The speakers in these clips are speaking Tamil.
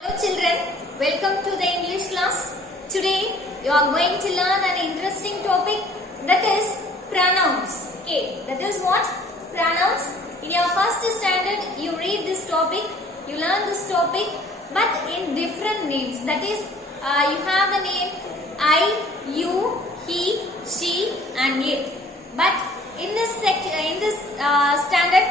Hello children, welcome to the English class. Today you are going to learn an interesting topic, that is pronouns. Okay, that is what? Pronouns. In your first standard you read this topic, you learn this topic, but in different names. That is you have the name I, you, he, she and it. But in this standard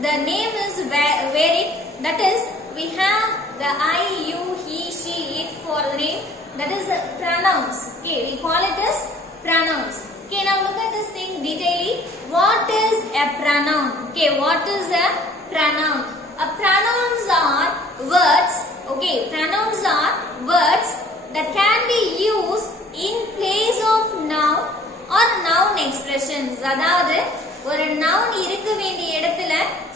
the name is varied. That is, we have the I, you, he, she, it for the name. That is pronouns. Okay, we call it as pronouns. Okay, now look at this thing detailedly. What is a pronoun? Okay, what is a pronoun? Pronouns are words. Okay, pronouns are words that can be used in place of noun or noun expressions. அதாவது ஒரு noun இருக்க வேண்டிய இடத்துல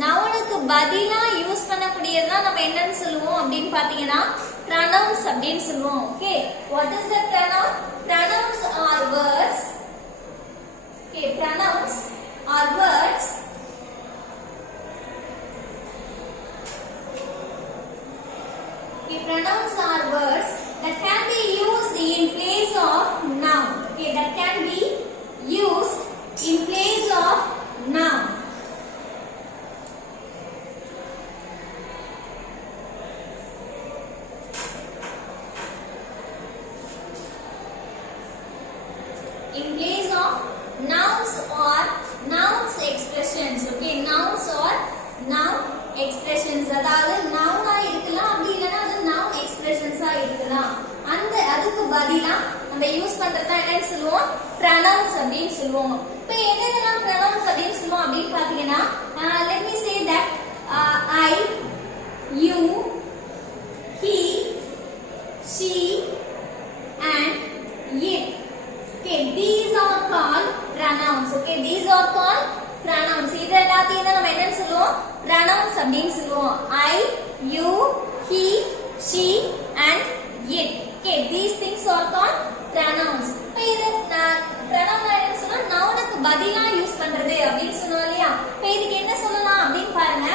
நவுனுக்கு பதிலா யூஸ் பண்ணக்கூடியதா நம்ம என்னன்னு சொல்லுவோம் அப்படினு பாத்தீங்கன்னா pronouns அப்படினு சொல்லுவோம். Okay, what is the pronoun? Pronouns are words. Okay, pronouns are words pronouns are words that can be used in place of noun. Okay, that can be used in place of noun. In place of nouns or nouns expressions. Okay, nouns or noun expressions. அதாவது noun ஆ இருக்கலாம், அப்படி இல்லனா அது noun expressions ஆ இருக்கலாம். அந்த அதுக்கு பதிலா நம்ம யூஸ் பண்றதா என்னன்னு சொல்லுவோம்? pronouns அப்படினு சொல்லுவோம். இப்போ என்னெல்லாம் pronouns அப்படினு சொல்லுவோம் அப்படினு பாத்தீங்கன்னா let me say that I, you, he, she and it. Okay, these are called pronouns. Okay, these are called pronouns. இது எல்லாத்தையும் நம்ம என்னன்னு சொல்லுவோம்? pronouns அப்படினு சொல்லுவோம். I, you, he, she and it. Okay, these things are called pronouns. இப்போ இது pronoun என்ன சொன்னா நவுனுக்கு பதிலா யூஸ் பண்றது அப்படினு சொன்னோம் இல்லையா? இப்போ இதுக்கு என்ன சொல்லலாம் அப்படினு பாருங்க.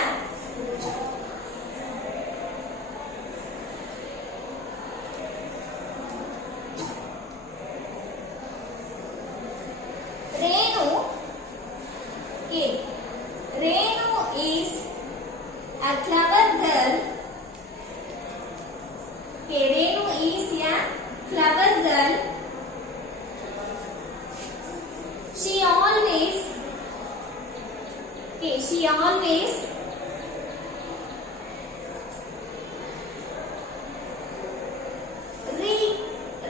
Renu. Okay, Renu is a clever girl. Okay, Renu is a clever girl. She always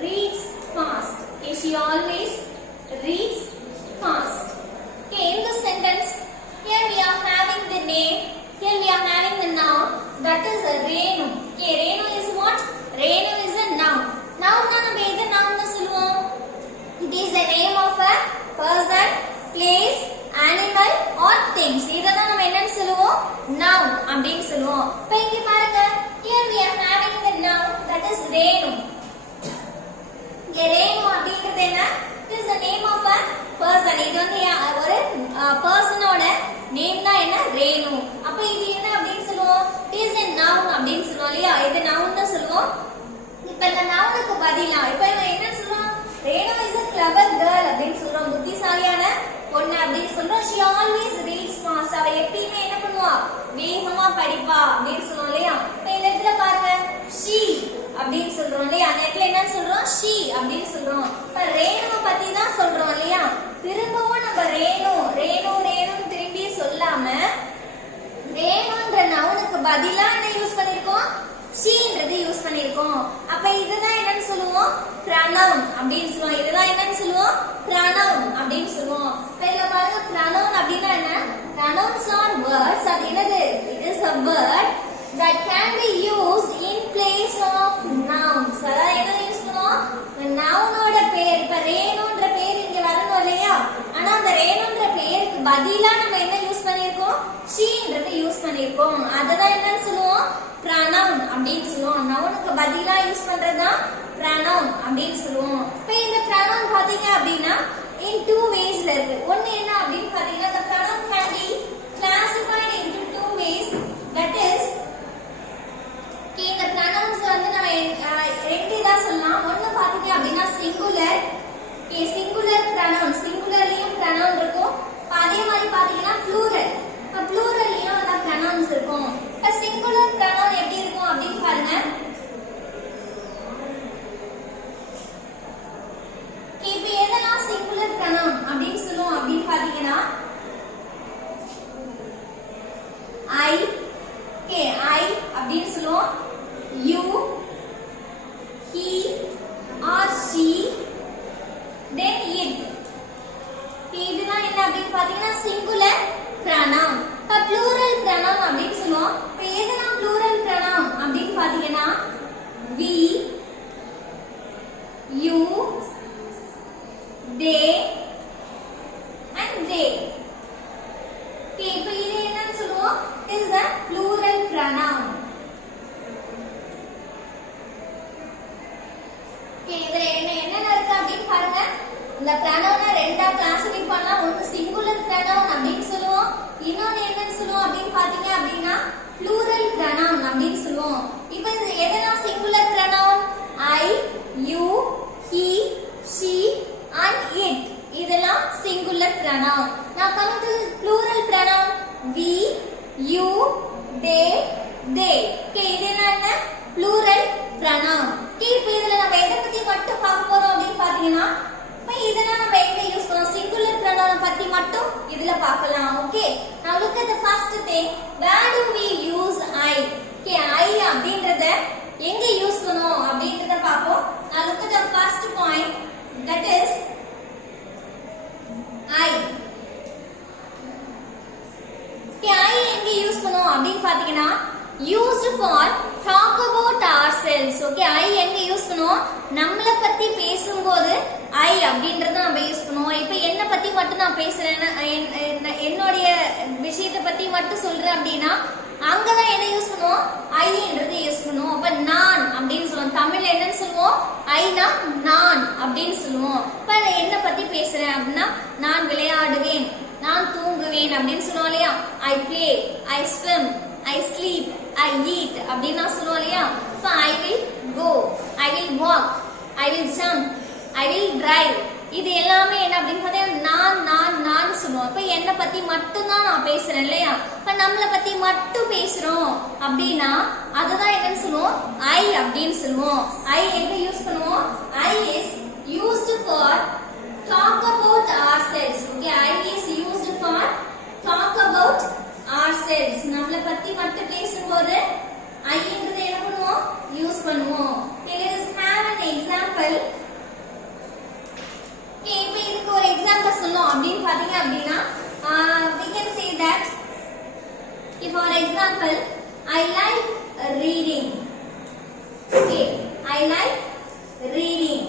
reads fast. Okay, she always reads fast. Okay, in this sentence, here we are having the name, here we are having the noun, that is a Renu. Okay, Renu is what? Renu is a noun. Noun na நம்ம எது noun னு சொல்லுவோம்? It is the name of a person, place, animal or things. இததான் நம்ம என்னன்னு சொல்லுவோம்? noun அப்படினு சொல்லுவோம். இப்போ இங்க பாருங்க, here we are having the noun, that is Renu. இங்க Renu அப்படிங்கிறது என்ன? It is the name of a person. இது வந்து ஒரு பர்சனோட நேம் தான் என்ன? Renu. அப்ப இது என்ன அப்படினு சொல்லுவோம்? It is a noun அப்படினு சொல்லுவோம் இல்லையா? இது noun னு சொல்லுவோம். இப்ப இந்த நவுனுக்கு பதிலா இப்ப என்ன சொல்றோம்? Renu is a clever girl அப்படினு சொல்றோம். புத்திசாலியான பொண்ணு அப்படினு சொல்றோம். She always reads fast. அவ எப்பவுமே என்ன பண்ணுவா? வேகமா படிப்பா அப்படினு சொல்றோம் இல்லையா? இப்ப இந்த இடத்துல பாருங்க, she அப்படினு சொல்றோம் இல்லையா? அந்த இடத்துல என்ன சொல்றோம்? she அப்படினு சொல்றோம். இப்ப ரேணுவை பத்தி தான் சொல்றோம் இல்லையா? திரும்பவும் நம்ம ரேணு திரும்பி சொல்லாம ரேணுன்ற நவுனுக்கு பதிலா என்ன யூஸ் பண்ணிருக்கோம்? sheன்றது யூஸ் பண்ணிருக்கோம். அப்ப இதுதான் என்னன்னு சொல்லுவோம்? pronoun அப்படினு சொல்லுவோம். இதுதான் என்னன்னு சொல்லுவோம்? pronoun அப்படினு சொல்லுவோம். இப்ப இதுல பாருங்க, pronoun அப்படினா என்ன? pronouns are words. அது என்னது? It is a word that can be used in place of nouns. அதாவது என்ன யூஸ் பண்ணுவோம்? நவுனோட பேர், இப்ப ரேணுன்ற பேர் இங்க வரணும் இல்லையா? ஆனா அந்த ரேணுன்ற பேருக்கு பதிலா நம்ம என்ன யூஸ் பண்ணிருக்கோம்? sheன்றது யூஸ் பண்ணிருக்கோம். அதுதான் என்னன்னு சொல்லுவோம்? pronoun அப்படினு சொல்லுவோம். நவுனுக்கு பதிலா யூஸ் பண்றதுதான் pronoun அப்படினு சொல்லுவோம். இப்போ இந்த pronoun பாத்தீங்க அப்படினா in two ways ல இருக்கு. ஒன்னு என்ன அப்படினு பாத்தீங்கன்னா, the pronoun can be classified into two ways. That is, okay, the pronouns அப்படின்னு பாருங்க. இந்த pronoun ரெண்டா கிளாசிஃபை பண்ணலாம். ஒன்னு சிங்குலர் pronoun அப்படின்னு சொல்லுவோம், இன்னொன்னு என்னன்னு சொல்லுவோம் அப்படின்னு பாத்தீங்க அப்படின்னா plural pronoun அப்படின்னு சொல்லுவோம். இப்போ இது எதெல்லாம் singular pronoun? I, you, he, she and it. இதெல்லாம் singular pronoun. Now coming to plural pronoun, we, you, they, they. Okay, இதெல்லாம் என்ன? plural pronoun. Okay, இப்போ இதெல்லாம் நம்ம எதை பத்தி மட்டும் பார்க்க போறோம் அப்படின்னு பாத்தீங்கன்னா இப்போ இதெல்லாம் நம்ம எங்க யூஸ் பண்ணோம்? singular pronoun பத்தி மட்டும் இதுல பார்க்கலாம். Okay, now look at the first thing. Where do we use I? Okay, I அப்படின்றத எங்க யூஸ் பண்ணோம் அப்படின்றத பாப்போம். Now look at the first point, that is I. Okay, I எங்க யூஸ் பண்ணோம் அப்படின்னு பாத்தீங்கன்னா used for talk about ourselves. Okay, I எங்க யூஸ் பண்ணுவோம்? நம்மள பத்தி பேசும்போது I அப்படின்றத நம்ம யூஸ் பண்ணுவோம். இப்போ என்ன பத்தி மட்டும் நான் பேசுறேன், என்னோட விஷயத்தை பத்தி மட்டும் சொல்றேன் அப்படின்னா அங்கதான் என்ன யூஸ் பண்ணுவோம்? ஐன்றது யூஸ் பண்ணுவோம். அப்ப நான் அப்படின்னு சொல்லுவோம். தமிழ்ல என்னன்னு சொல்லுவோம்? ஐனா நான் அப்படின்னு சொல்லுவோம். இப்ப என்ன பத்தி பேசுறேன் அப்படின்னா நான் விளையாடுவேன், நான் தூங்குவேன் அப்படின்னு சொல்லுவோம் இல்லையா? I play, I swim, I sleep, I eat அப்படின்னு நான் சொல்லுவோம் இல்லையா? So I will go, I will walk, I will jump, I will drive. இது எல்லாமே என்ன அப்படின்னு பார்த்தீங்கன்னா நான் சொல்லுவோம். இப்போ என்னை பத்தி மட்டும் தான் நான் பேசுறேன் இல்லையா? இப்போ நம்மளை பத்தி மட்டும் பேசுறோம் அப்படின்னா அதுதான் என்னன்னு சொல்லுவோம்? I அப்படின்னு சொல்லுவோம். I எங்க யூஸ் பண்ணுவோம்? I is used for talk about ourselves. Okay, I is used for talk about ourselves. நம்மள பத்தி மட்டும் பேசும்போது ஐன்றது என்ன பண்ணுவோம்? யூஸ் பண்ணுவோம். Okay, let us have an example. Okay, இப்போ இதுக்கு ஒரு எக்ஸாம்பிள் சொல்லணும் அப்படின்னு பாத்தீங்க அப்படின்னா we can say that if for example I like reading. Okay, I like reading.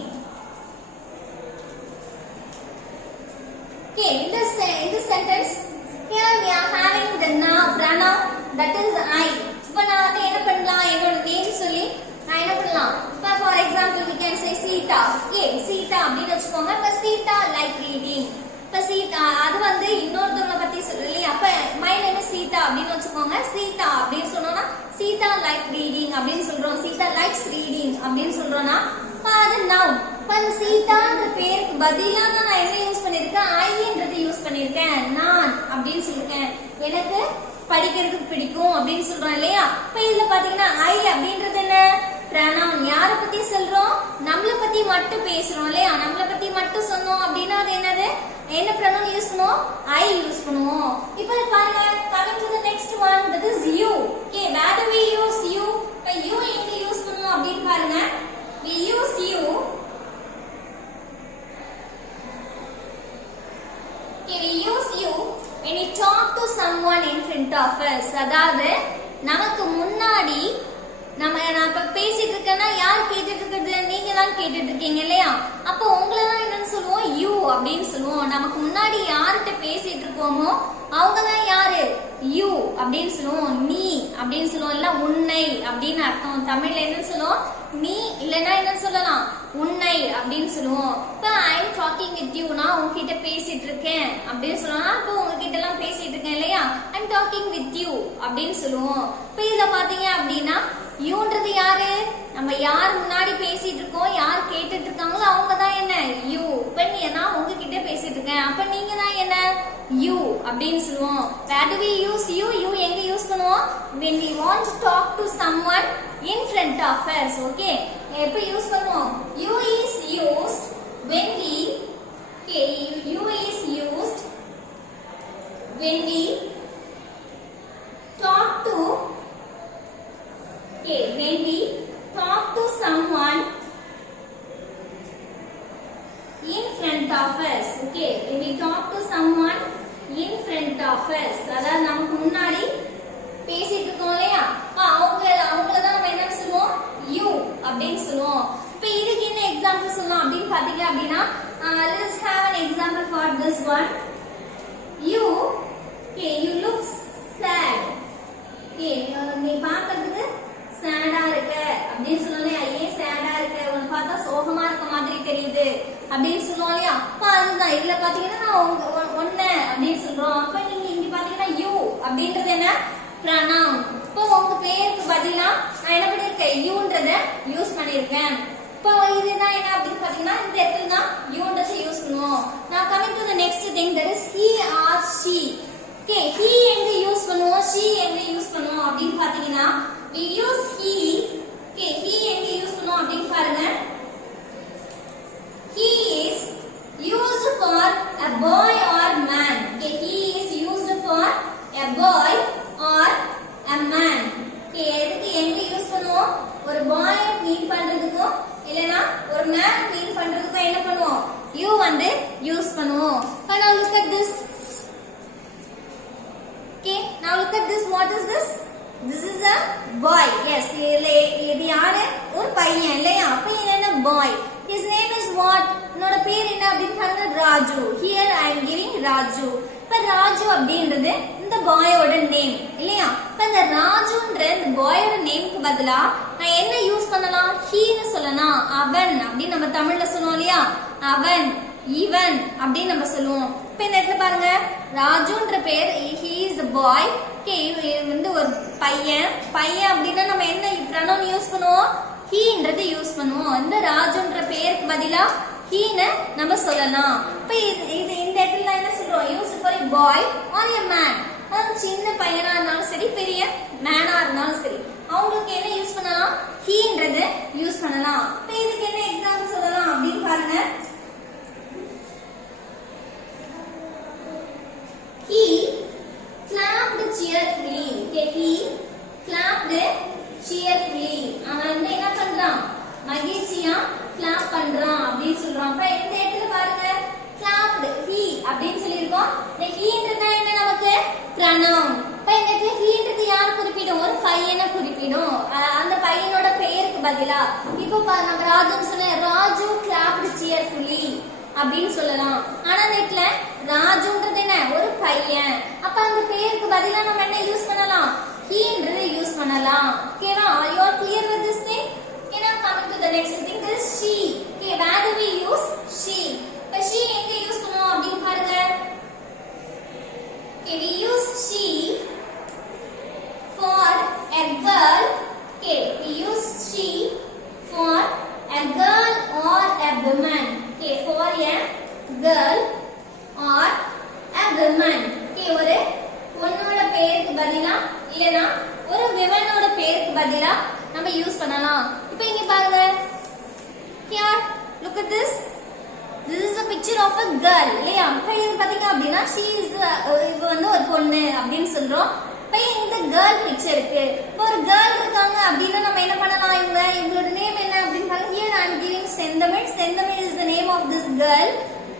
Okay, in this sentence here we are having the pronoun, that is I. இப்போ நான் வந்து என்ன பண்ணலாம்? என்னோட நேம் சொல்லி நான் என்ன பண்ணலாம்? இப்போ for example we can say Sita. Okay, Sita அப்படின்னு வச்சுக்கோங்க. இப்போ Sita like reading. இப்போ Sita அது வந்து இன்னொருத்தவங்க பத்தி சொல்லி அப்ப my name is Sita அப்படின்னு வச்சுக்கோங்க. Sita அப்படின்னு சொன்னோம்னா Sita like reading அப்படின்னு சொல்றோம். Sita likes reading அப்படின்னு சொல்றோம்னா அது noun. இப்போ சீதான்ற பேருக்கு பதிலா நான் என்ன யூஸ் பண்ணிருக்கேன்? ஐன்றது யூஸ் பண்ணிருக்கேன். நான் அப்படின்னு சொல்லிருக்கேன். எனக்கு படிக்கிறதுக்கு பிடிக்கும் அப்படின்னு சொல்றோம் இல்லையா? இப்ப இதுல பாத்தீங்கன்னா ஐ அப்படின்றது என்ன? pronoun. யாரை பத்தி சொல்றோம்? நம்மள பத்தி மட்டும் பேசுறோம் இல்லையா? நம்மள பத்தி மட்டும் சொன்னோம் அப்படின்னா அது என்னது? என்ன pronoun யூஸ் பண்ணுவோம்? ஐ யூஸ் பண்ணுவோம். இப்போ பாருங்க, coming to the next one, that is you. Okay, where do we use you? இப்போ you எங்க யூஸ் பண்ணுவோம் அப்படின்னு பாருங்க. We use you. Okay, we use you when we talk to someone in front of us. அதாவது நமக்கு முன்னாடி நான் இப்ப பேசிட்டு இருக்கேன்னா யார் கேட்டுட்டு இருக்கிறது? நீங்க தான் கேட்டுட்டு இருக்கீங்க இல்லையா? அப்போ உங்களை தான் என்னன்னு சொல்லுவோம்? யூ அப்படின்னு சொல்லுவோம். நமக்கு முன்னாடி யார்கிட்ட பேசிட்டு இருக்கோமோ அவங்க தான் யாரு? யூ அப்படின்னு சொல்லுவோம். நீ அப்படின்னு சொல்லுவோம், இல்ல உன்னை அப்படின்னு அர்த்தம். தமிழ்ல என்ன சொல்லுவோம்? நீ இல்லைன்னா என்ன சொல்லலாம்? உன்னை அப்படின்னு சொல்லுவோம். இப்ப I am talking with you, நான் உங்ககிட்ட பேசிட்டு இருக்கேன் அப்படின்னு சொல்லலாம். இப்போ உங்ககிட்ட எல்லாம் பேசிட்டு இருக்கேன் இல்லையா? I am talking with you அப்படின்னு சொல்லுவோம். இப்ப இதுல பாத்தீங்க அப்படின்னா யூன்றது யாரு? நம்ம யார் முன்னாடி பேசிட்டு இருக்கோம், யார் கேட்டுட்டு இருக்காங்களோ அவங்க தான் என்ன? யூ. இப்ப நான் உங்ககிட்ட பேசிட்டு இருக்கேன், அப்ப நீங்க தான் என்ன? யூ அப்படின்னு சொல்லுவோம். Where do we use you? You எங்க யூஸ் பண்ணுவோம்? When we want to talk to someone in front of us. Okay, எப்ப யூஸ் பண்ணுவோம்? You is used when we, okay, you is used when we talk to, okay, when we talk to someone in front of us. Okay, when we talk to someone in front of us, அதாவது நமக்கு முன்னாடி பேசிட்டு இருக்கோம் இல்லையா? அவங்கள தான் நம்ம என்ன சொல்லுவோம்? யூ அப்படின்னு சொல்லுவோம். இப்போ இதுக்கு என்ன எக்ஸாம்பிள் சொல்லலாம் அப்படின்னு பாத்தீங்க அப்படின்னா let us have an example for this one. You, okay, you look sad. Okay, நீ பார்க்கிறதுக்கு சேடா இருக்க அப்படின்னு சொல்லலையா? ஏன் சேடா இருக்க? உன்னை பார்த்தா சோகமா இருக்க மாதிரி தெரியுது அப்படின்னு சொல்லுவோம் இல்லையா? அப்ப அதுதான் இதுல பாத்தீங்கன்னா நான் ஒண்ணு அப்படின்னு சொல்றோம். அப்ப நீங்க இங்க பாத்தீங்கன்னா யூ அப்படின்றது என்ன? pronoun. இப்போ உங்க பேருக்கு பதிலா நான் என்ன பண்ணிருக்கேன்? யூன்றத யூஸ் பண்ணிருக்கேன். இப்போ இதுதான் என்ன அப்படின்னு பாத்தீங்கன்னா இந்த இடத்துல தான் யூன்றத யூஸ் பண்ணுவோம். Now coming to the next thing, that is he or she. Okay, he எங்க யூஸ் பண்ணுவோம், she எங்க யூஸ் பண்ணுவோம் அப்படின்னு பாத்தீங்கன்னா we use he. Okay, he எங்க யூஸ் பண்ணுவோம் அப்படின்னு பாருங்க. He is used for a boy or man. Okay, he is used for a boy or a man. Okay, எதுக்கு எங்க யூஸ் பண்ணுவோம்? ஒரு பாய் மீன் பண்றதுக்கும் இல்லனா ஒரு மேன் மீன் பண்றதுக்கும் என்ன பண்ணுவோம்? you வந்து யூஸ் பண்ணுவோம். Now look at this. Okay, now look at this. What is this? This is a boy. Yes, இது யாரு? ஒரு பையன் இல்லையா? அப்ப என்ன boy? His name is what? என்னோட பேர் என்ன அப்படின்னு பாருங்க, Raju. Here I am giving Raju. இப்ப ராஜு அப்படின்றது இந்த பாயோட நேம் இல்லையா? இப்ப இந்த ராஜுன்ற இந்த பாயோட நேம்க்கு பதிலா நான் என்ன யூஸ் பண்ணலாம்? ஹீன்னு சொல்லலாம். அவன் அப்படின்னு நம்ம தமிழ்ல சொல்லுவோம் இல்லையா? அவன், இவன் அப்படின்னு நம்ம சொல்லுவோம். இப்ப இந்த இடத்துல பாருங்க, ராஜுன்ற பேர் he is a boy. Okay, வந்து ஒரு பையன். பையன் அப்படின்னா நம்ம என்ன pronoun யூஸ் பண்ணுவோம்? ஹீன்றது யூஸ் பண்ணுவோம். இந்த ராஜுன்ற பேருக்கு பதிலா ஹீன்னு நம்ம சொல்லலாம். இப்ப இது இந்த இடத்துல என்ன சொல்றோம்? Use for a boy or a man. அது சின்ன பையனா இருந்தாலும் சரி, பெரிய மேனா இருந்தாலும் சரி, அவங்களுக்கு என்ன யூஸ் பண்ணலாம்? ஹீன்றது யூஸ் பண்ணலாம். இப்ப இதுக்கு என்ன எக்ஸாம்பிள் சொல்லலாம் அப்படின்னு பாருங்க. He clapped cheerfully. Okay, he clapped cheerfully. அவன் வந்து என்ன பண்றான்? மகிழ்ச்சியா clap பண்றான் அப்படின்னு சொல்றான். அப்ப இந்த இடத்துல பாருங்க, clapped he அப்படின்னு சொல்லிருக்கோம். இந்த heன்றது என்ன நமக்கு? pronoun. இப்ப இந்த இடத்துல heன்றது யார் குறிப்பிடும்? ஒரு பையனை குறிப்பிடும். அந்த பையனோட பெயருக்கு பதிலா இப்போ நம்ம ராஜுன்னு சொன்ன ராஜு clapped cheerfully அப்படின்னு சொல்லலாம். ஆனா இந்த இடத்துல ராஜுன்றது என்ன? ஒரு பையன். அப்ப அந்த பெயருக்கு பதிலா நம்ம என்ன யூஸ் பண்ணலாம்? ஹீன்றது யூஸ் பண்ணலாம். ஓகேவா? Are you all clear with this thing? Okay, now coming to the next thing, this is she. Okay, where do we use she? இப்ப she எங்க யூஸ் பண்ணுவோம் அப்படின்னு பாருங்க. Okay, we use she for a girl. Okay, we use she for a girl or a woman. Okay, for a girl or a woman. Okay, ஒரு பொண்ணோட பேருக்கு பதிலா இல்லனா ஒரு விமனோட பேருக்கு பதிலா நம்ம யூஸ் பண்ணலாம். இப்போ இங்க பாருங்க, here look at this. This is a picture of a girl. இல்லையா? இப்போ இது பாத்தீங்க அப்படின்னா she is இது வந்து ஒரு பொண்ணு அப்படின்னு சொல்றோம். இப்போ இந்த girl picture இருக்கு. இப்போ ஒரு girl இருக்காங்க அப்படின்னா நம்ம என்ன பண்ணலாம்? இவங்களோட நேம் என்ன அப்படின்னு பாருங்க. Here I am giving செந்தமிழ். செந்தமிழ் is the name of this girl.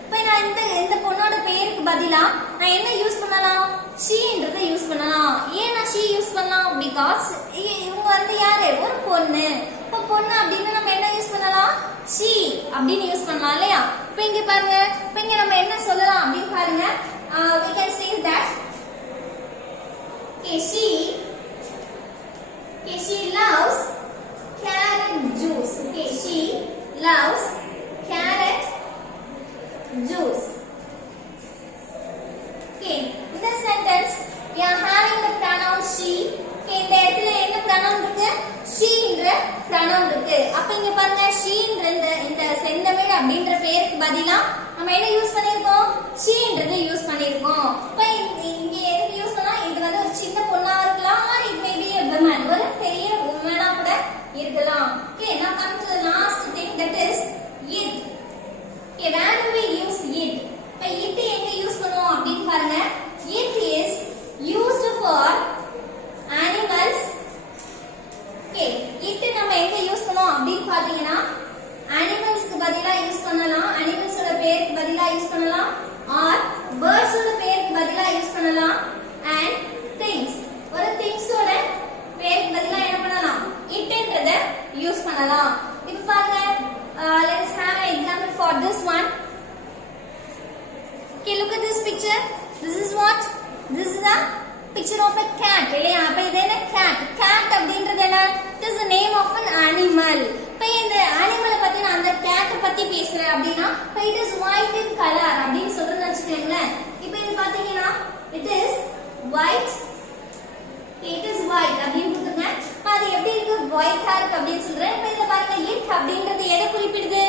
இப்போ நான் இந்த பொண்ணோட பேருக்கு பதிலா நான் என்ன யூஸ் பண்ணலாம்? sheன்றதை யூஸ் பண்ணலாம். ஏன் நான் she யூஸ் பண்ணலாம்? because இவங்க வந்து யாரு? ஒரு பொண்ணு. இப்போ பொண்ணு அப்படின்னு நம்ம என்ன யூஸ் பண்ணலாம்? she அப்படின்னு யூஸ் பண்ணலாம் இல்லையா? இப்போ இங்க பாருங்க, இப்போ இங்க நம்ம என்ன சொல்லலாம் அப்படின்னு பாருங்க. We can say that okay, she loves carrot juice. Okay, she loves carrot juice. Okay, in this sentence we are having the pronoun she. Okay, இந்த இடத்துல என்ன pronoun இருக்கு? she என்ற pronoun இருக்கு. அப்ப இங்க பாருங்க, she என்ற இந்த செந்தமிழ் அப்படிங்கற பெயருக்கு பதிலா நம்ம என்ன யூஸ் பண்ணிருக்கோம்? she என்றதை யூஸ் பண்ணிருக்கோம். அப்ப இங்க எதுக்கு யூஸ் பண்ணா? இது வந்து ஒரு சின்ன பொண்ணா இருக்கலாம், or it may be a woman, ஒரு பெரிய woman-ஆ கூட இருக்கலாம். Okay, now come to the last thing, that is it. Okay, where do we use it? இப்ப it எங்க யூஸ் பண்ணுவோம் அப்படின்னு பாருங்க. It is used for animals. Okay, it நம்ம எங்க யூஸ் பண்ணுவோம் அப்படின்னு பாத்தீங்கன்னா animalsக்கு பதிலா யூஸ் பண்ணலாம். animalsோட பேருக்கு பதிலா யூஸ் பண்ணலாம், or birdsோட பேருக்கு பதிலா யூஸ் பண்ணலாம், and things, ஒரு thingsோட பேருக்கு பதிலா என்ன பண்ணலாம்? itன்றத யூஸ் பண்ணலாம். இப்போ பாருங்க, let us have an example for this one. Okay, look at this picture. This is what? This is a picture of a cat. இல்லையா? அப்ப இது என்ன? cat. cat அப்படின்றது என்ன? It is the name of an animal. இப்ப இந்த animal பத்தி நான் அந்த cat பத்தி பேசுறேன் அப்படின்னா it is white in color அப்படின்னு சொல்றேன்னு வச்சுக்கோங்களேன். இப்போ இது பாத்தீங்கன்னா it is white அப்படின்னு கொடுத்துங்க. அது எப்படி இருக்கு white-ஆ இருக்கு அப்படின்னு சொல்றேன். இப்போ இதுல பாருங்க it அப்படின்றது எதை குறிப்பிடுது?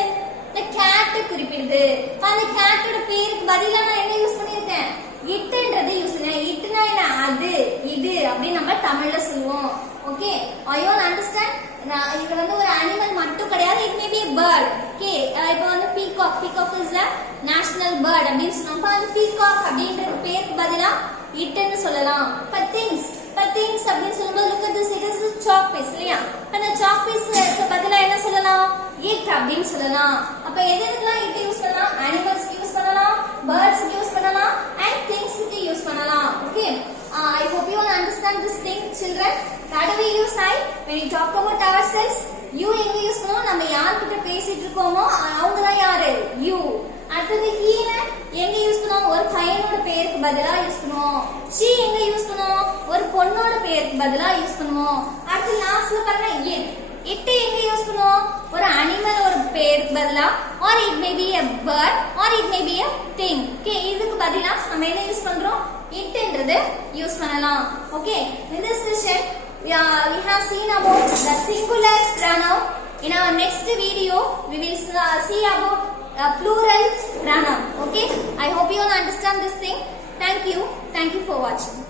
the cat குறிப்பிடுது. அந்த catோட பேருக்கு பதிலா நான் என்ன யூஸ் பண்ணிருக்கேன்? இட்ன்றது யூஸ் பண்ணேன். இட்னா என்ன? அது இது அப்படி நம்ம தமிழ்ல சொல்லுவோம். Okay, are you all understand? இது வந்து ஒரு அனிமல் மட்டும் கிடையாது, it may be a bird. Okay, இப்போ வந்து peacock is a national bird அப்படின்னு சொன்னோம். அந்த peacock அப்படின்ற பேருக்கு பதிலா இட்ன்னு சொல்லலாம். for things அப்படின்னு சொல்லும்போது look at this, it is a chalk piece இல்லையா? அந்த chalk piece பதிலா என்ன சொல்லலாம்? it அப்படின்னு சொல்லலாம். அப்ப எதுக்கெல்லாம் it யூஸ் பண்ணலாம்? animals யூஸ் பண்ணலாம், birds யூஸ் பண்ணலாம், and things க்கு யூஸ் பண்ணலாம். Okay, I hope you all understand this thing, children. What do we use I when we talk about ourselves? You எங்க யூஸ் பண்ணுவோம்? நம்ம யார்கிட்ட பேசிட்டு இருக்கோமோ அவங்க தான் யாரு? you. அடுத்தது he எங்க யூஸ் பண்ணுவோம்? ஒரு பையனோட பேருக்கு பதிலா யூஸ் பண்ணுவோம். she எங்க யூஸ் பண்ணுவோம்? ஒரு பொண்ணோட பேருக்கு பதிலா யூஸ் பண்ணுவோம். அடுத்து லாஸ்ட்ல பாருங்க it எங்க யூஸ் பண்ணுவோம்? ஒரு அனிமலோட பேருக்கு பதிலா, or it may be a bird, or it may be a thing. Okay, இதுக்கு பதிலா நம்ம என்ன யூஸ் பண்றோம்? itன்றது யூஸ் பண்ணலாம். Okay, in this session we have seen about the singular pronoun. In our next video we will see about plural pronoun. Okay, I hope you all understand this thing. Thank you for watching.